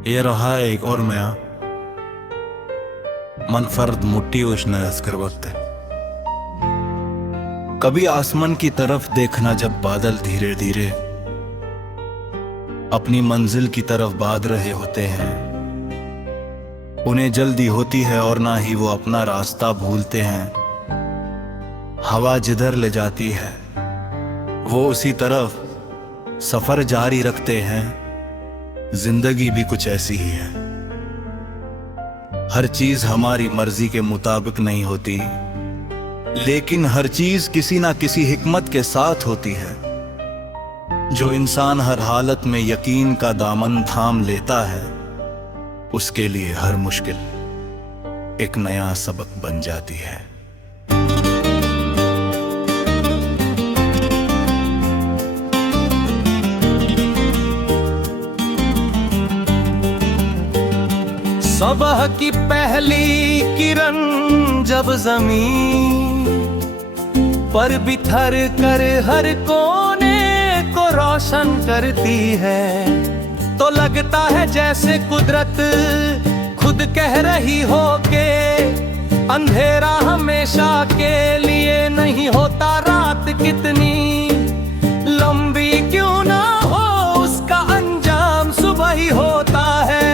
ये रहा एक और नया मनफर्द मुट्ठी उष्ण अस्कर वक्त है। कभी आसमान की तरफ देखना जब बादल धीरे धीरे अपनी मंजिल की तरफ बाध रहे होते हैं। उन्हें जल्दी होती है और ना ही वो अपना रास्ता भूलते हैं। हवा जिधर ले जाती है वो उसी तरफ सफर जारी रखते हैं। जिंदगी भी कुछ ऐसी ही है। हर चीज हमारी मर्जी के मुताबिक नहीं होती, लेकिन हर चीज किसी ना किसी हिकमत के साथ होती है। जो इंसान हर हालत में यकीन का दामन थाम लेता है, उसके लिए हर मुश्किल एक नया सबक बन जाती है। सुबह की पहली किरण जब जमीन पर बिखर कर हर कोने को रोशन करती है, तो लगता है जैसे कुदरत खुद कह रही हो के अंधेरा हमेशा के लिए नहीं होता। रात कितनी लंबी क्यों ना हो, उसका अंजाम सुबह ही होता है।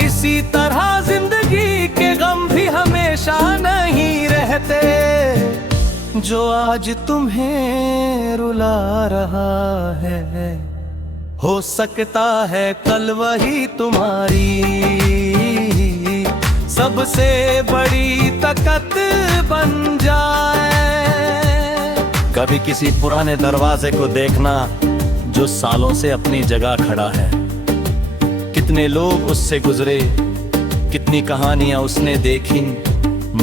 इसी तरह जिंदगी के गम भी हमेशा नहीं रहते। जो आज तुम्हें रुला रहा है, हो सकता है कल वही तुम्हारी सबसे बड़ी ताकत बन जाए। कभी किसी पुराने दरवाजे को देखना जो सालों से अपनी जगह खड़ा है। कितने लोग उससे गुजरे, कितनी कहानियां उसने देखी,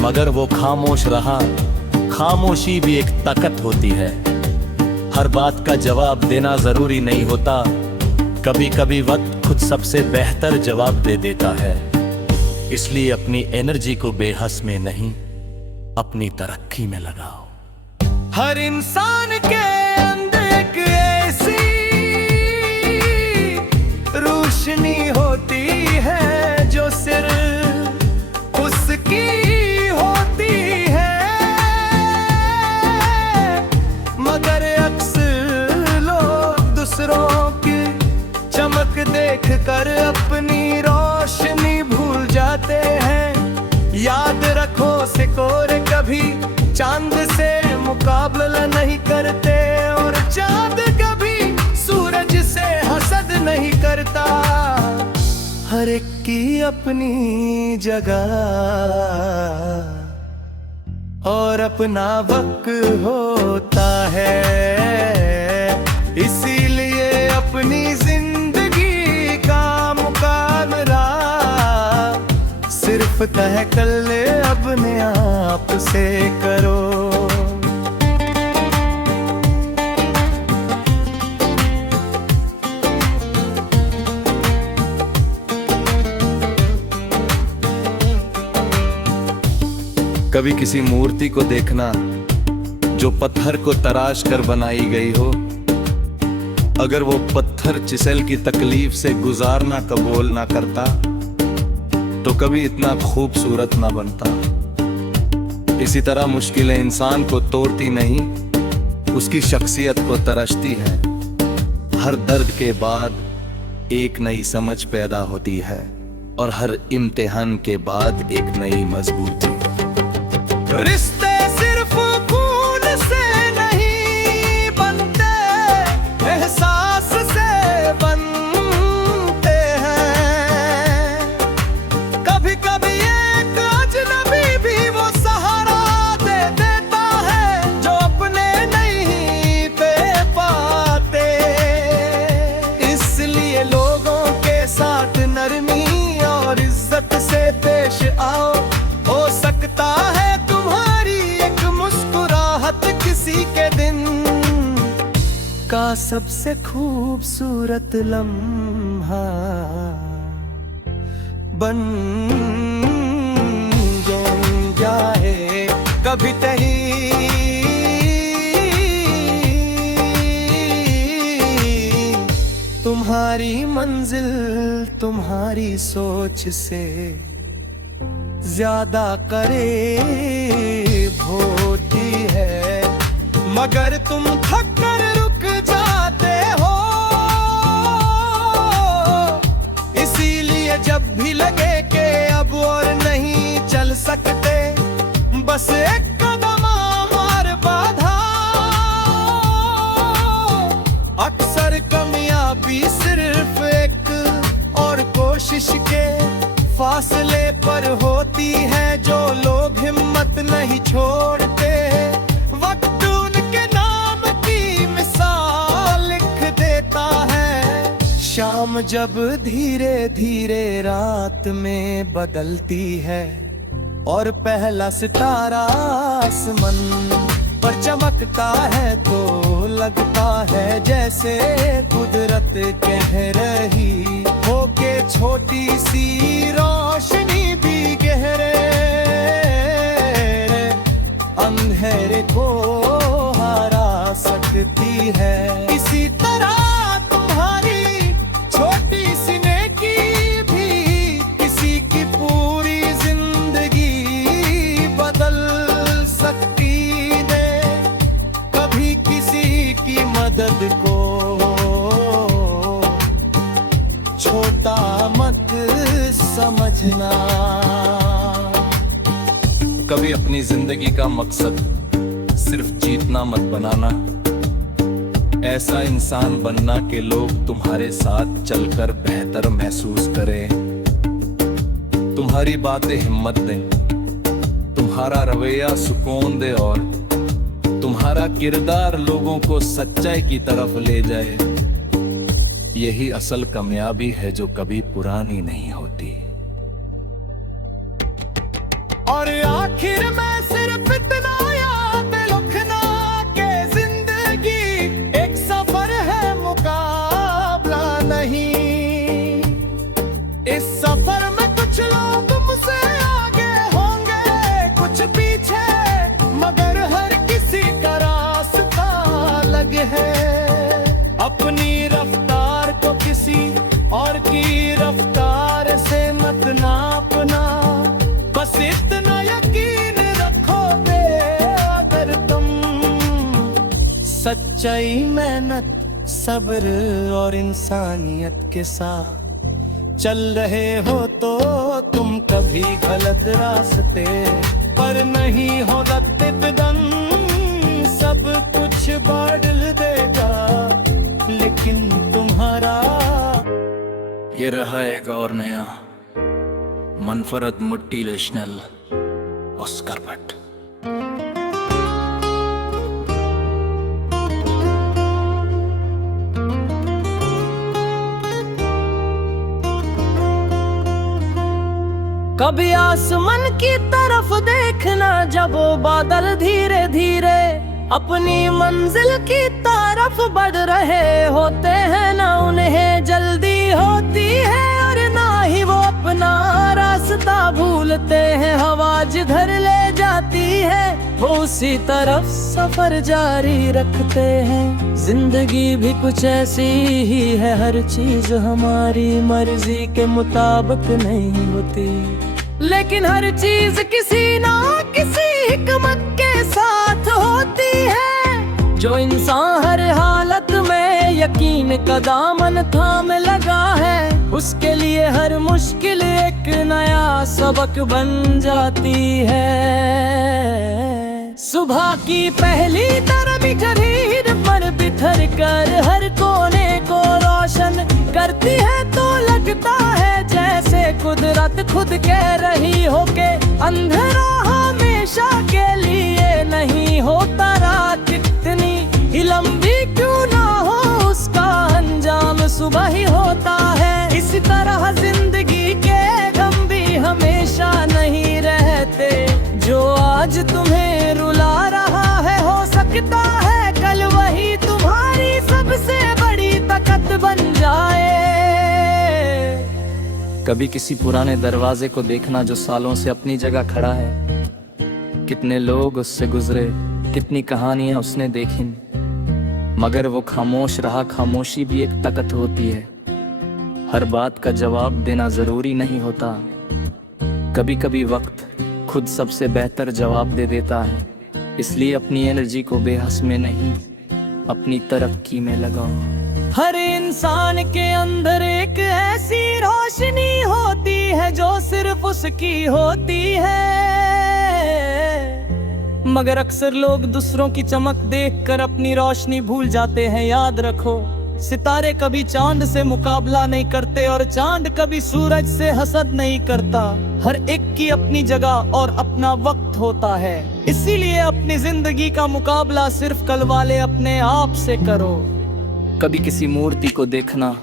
मगर वो खामोश रहा। खामोशी भी एक ताकत होती है। हर बात का जवाब देना जरूरी नहीं होता। कभी कभी वक्त खुद सबसे बेहतर जवाब दे देता है। इसलिए अपनी एनर्जी को बेहस में नहीं, अपनी तरक्की में लगाओ। हर इंसान के अंदर एक ऐसी रोशनी होती है जो सिर्फ उसकी होती है, मगर अक्सर लोग दूसरों की चमक देखकर अपनी रोशनी भूल जाते हैं। याद रखो सिकोरे कभी चांद से मुकाबला नहीं करते, और चांद कभी सूरज से हसद नहीं करता। हर एक की अपनी जगह और अपना वक्त होता है। इसीलिए अपनी जिंदगी का मुकाबला सिर्फ तय कर ले अपने आप से करो। कभी किसी मूर्ति को देखना जो पत्थर को तराश कर बनाई गई हो। अगर वो पत्थर चिसल की तकलीफ से गुजारना कबूल ना करता, तो कभी इतना खूबसूरत ना बनता। इसी तरह मुश्किलें इंसान को तोड़ती नहीं, उसकी शख्सियत को तरसती है। हर दर्द के बाद एक नई समझ पैदा होती है, और हर इम्तिहान के बाद एक नई मजबूती। रिश्ते सिर्फ खून से नहीं बनते, एहसास से बनते हैं। कभी कभी एक अजनबी भी वो सहारा दे देता है जो अपने नहीं दे पाते। इसलिए लोगों के साथ नरमी और इज्जत से पेश आओ। हो सकता है किसी के दिन का सबसे खूबसूरत लम्हा बन जाए कभी कहीं। तुम तुम्हारी मंजिल तुम्हारी सोच से ज्यादा करीब होती है, मगर तुम थक कर रुक जाते हो। इसीलिए जब भी लगे कि अब और नहीं चल सकते, बस एक कदम और बाधा। अक्सर कामयाबी सिर्फ एक और कोशिश के फासले पर होती है, जो लोग हिम्मत नहीं छोड़ते। वक्त उनके नाम की मिसाल लिख देता है। शाम जब धीरे धीरे रात में बदलती है और पहला सितारा आसमान पर चमकता है, तो लगता है जैसे कुदरत कह रही हो के छोटी सी रोशनी भी गहरे अंधेरे को हरा सकती है। इसी तरह तुम्हारी छोटी सी नेकी भी किसी की पूरी जिंदगी बदल सकती है। कभी किसी की मदद को छोटा मत समझना। कभी अपनी जिंदगी का मकसद सिर्फ जीतना मत बनाना। ऐसा इंसान बनना कि लोग तुम्हारे साथ चलकर बेहतर महसूस करें, तुम्हारी बातें हिम्मत दें, तुम्हारा रवैया सुकून दे और तुम्हारा किरदार लोगों को सच्चाई की तरफ ले जाए। यही असल कामयाबी है जो कभी पुरानी नहीं होती। और आखिर में सिर्फ इतना याद रखना कि जिंदगी एक सफर है, मुकाबला नहीं। इस सफर में कुछ लोग मुझसे आगे होंगे, कुछ पीछे, मगर हर किसी का रास्ता अलग है। अपनी रफ्तार को किसी और की रफ्तार से मत नापना। बस इतना यकीन रखोगे अगर तुम सच्चाई, मेहनत, सब्र और इंसानियत के साथ चल रहे हो, तो तुम कभी गलत रास्ते पर नहीं हो। रत्तिदन सब कुछ बदल देगा, लेकिन तुम्हारा ये रहा एक और नया मनफरद मोटिवेशनल ऑस्कर भट्ट। कभी आसमान की तरफ देखना, जब वो बादल धीरे धीरे अपनी मंजिल की तरफ बढ़ रहे होते हैं। ना उन्हें जल्दी होती है और ना ही वो अपना रास्ता भूलते हैं। हवा जिधर ले जाती है वो उसी तरफ सफर जारी रखते हैं। जिंदगी भी कुछ ऐसी ही है, हर चीज हमारी मर्जी के मुताबिक नहीं होती, लेकिन हर चीज किसी ना किसी हिकमत के साथ होती है। जो इंसान हर हालत में यकीन का दामन थाम लगा है, उसके लिए हर मुश्किल एक नया सबक बन जाती है। सुबह की पहली तरह पर बिखर कर हर कोने को रोशन करती है, तो लगता है जैसे कुदरत खुद कह रही हो के अंधेरा हमेशा के लिए नहीं होता। रात कितनी ही लंबी क्यों ना हो, उसका अंजाम सुबह ही होता है। इसी तरह जिंदगी के गम भी हमेशा नहीं रहते। जो आज तुम्हें रुला रहा है, हो सकता है कल वही तुम्हारी सबसे बड़ी ताकत बन जाए। कभी किसी पुराने दरवाजे को देखना जो सालों से अपनी जगह खड़ा है। कितने लोग उससे गुजरे, कितनी कहानियां उसने देखी, मगर वो खामोश रहा। खामोशी भी एक ताकत होती है। हर बात का जवाब देना जरूरी नहीं होता। कभी कभी वक्त खुद सबसे बेहतर जवाब दे देता है। इसलिए अपनी एनर्जी को बेहस में नहीं, अपनी तरक्की में लगाओ। हर इंसान के अंदर एक ऐसी रोशनी होती है जो सिर्फ उसकी होती है, मगर अक्सर लोग दूसरों की चमक देखकर अपनी रोशनी भूल जाते हैं। याद रखो, सितारे कभी चांद से मुकाबला नहीं करते और चांद कभी सूरज से हसद नहीं करता। हर एक की अपनी जगह और अपना वक्त होता है। इसीलिए अपनी जिंदगी का मुकाबला सिर्फ कल वाले अपने आप से करो। कभी किसी मूर्ति को देखना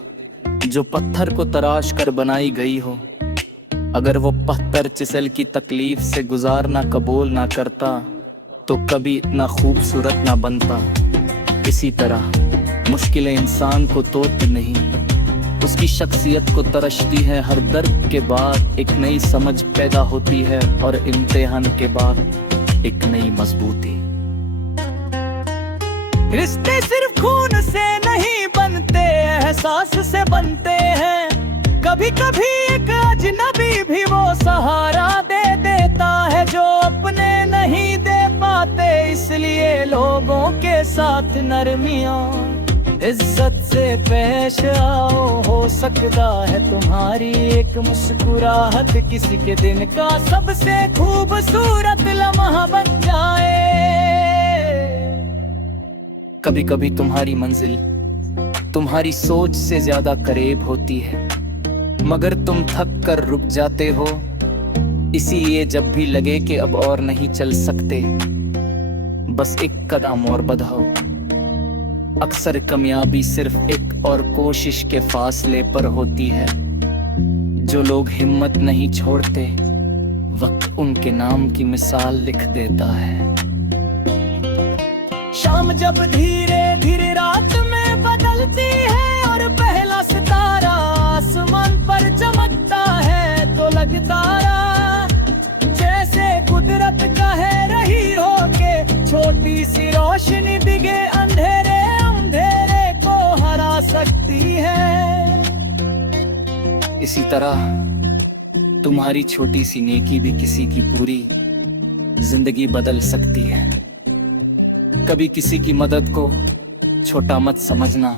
जो पत्थर को तराश कर बनाई गई हो। अगर वो पत्थर चिसल की तकलीफ से गुजारना कबूल ना करता तो कभी इतना खूबसूरत ना बनता। इसी तरह मुश्किलें इंसान को तोड़ती नहीं, उसकी शख्सियत को तरसती है। हर दर्द के बाद एक नई समझ पैदा होती है और इम्तिहान के बाद एक नई मजबूती। रिश्ते सिर्फ खून से नहीं बनते, एहसास से बनते हैं। कभी कभी एक अजनबी भी वो सहारा दे देता है जो अपने नहीं दे पाते। इसलिए लोगों के साथ नरमियां इज्जत से पेश आओ। हो सकता है तुम्हारी एक मुस्कुराहट किसी के दिन का सबसे खूबसूरत लम्हा बन जाए। कभी कभी तुम्हारी मंजिल तुम्हारी सोच से ज्यादा करीब होती है, मगर तुम थक कर रुक जाते हो। इसीलिए जब भी लगे कि अब और नहीं चल सकते, बस एक कदम और बढ़ाओ। अक्सर कामयाबी सिर्फ एक और कोशिश के फासले पर होती है। जो लोग हिम्मत नहीं छोड़ते, वक्त उनके नाम की मिसाल लिख देता है। शाम जब धीरे धीरे रात में बदलती है और पहला सितारा आसमान पर चमकता है, तो लगता जैसे कुदरत कह रही हो के छोटी सी रोशनी दिखे अंधेरे अंधेरे को हरा सकती है। इसी तरह तुम्हारी छोटी सी नेकी भी किसी की पूरी जिंदगी बदल सकती है। कभी किसी की मदद को छोटा मत समझना,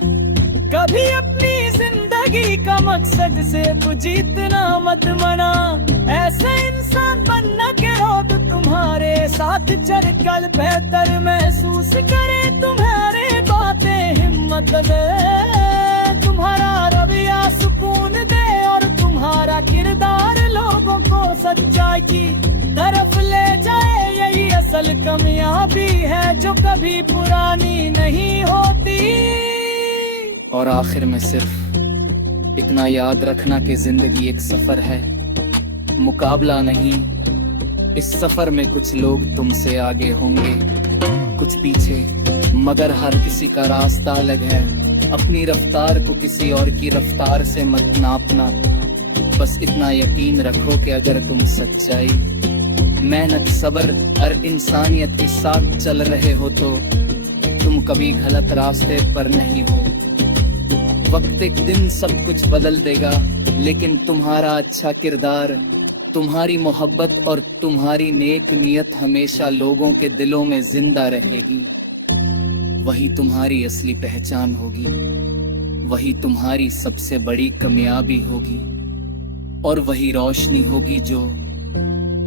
कभी अपनी जिंदगी का मकसद से तू जीतना मत मना। ऐसे इंसान बनना के रोड तुम्हारे साथ चलकर बेहतर महसूस करे। तुम्हारे बातें हिम्मत दे, तुम्हारा रवैया सुकून दे और तुम्हारा किरदार लोगों को सच्चाई की तरफ ले जाए। यही असल कामयाबी है जो कभी पुरानी नहीं होती। और आखिर में सिर्फ इतना याद रखना कि जिंदगी एक सफर है, मुकाबला नहीं। इस सफर में कुछ लोग तुमसे आगे होंगे, कुछ पीछे, मगर हर किसी का रास्ता अलग है। अपनी रफ्तार को किसी और की रफ्तार से मत नापना। बस इतना यकीन रखो कि अगर तुम सच्चाई, मेहनत, सब्र और इंसानियत के साथ चल रहे हो तो तुम कभी गलत रास्ते पर नहीं हो। वक्त एक दिन सब कुछ बदल देगा, लेकिन तुम्हारा अच्छा किरदार, तुम्हारी मोहब्बत और तुम्हारी नेक नियत हमेशा लोगों के दिलों में जिंदा रहेगी। वही तुम्हारी असली पहचान होगी, वही तुम्हारी सबसे बड़ी कामयाबी होगी और वही रोशनी होगी जो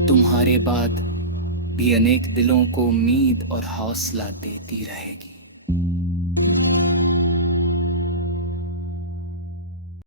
तुम्हारे बाद भी अनेक दिलों को उम्मीद और हौसला देती रहेगी।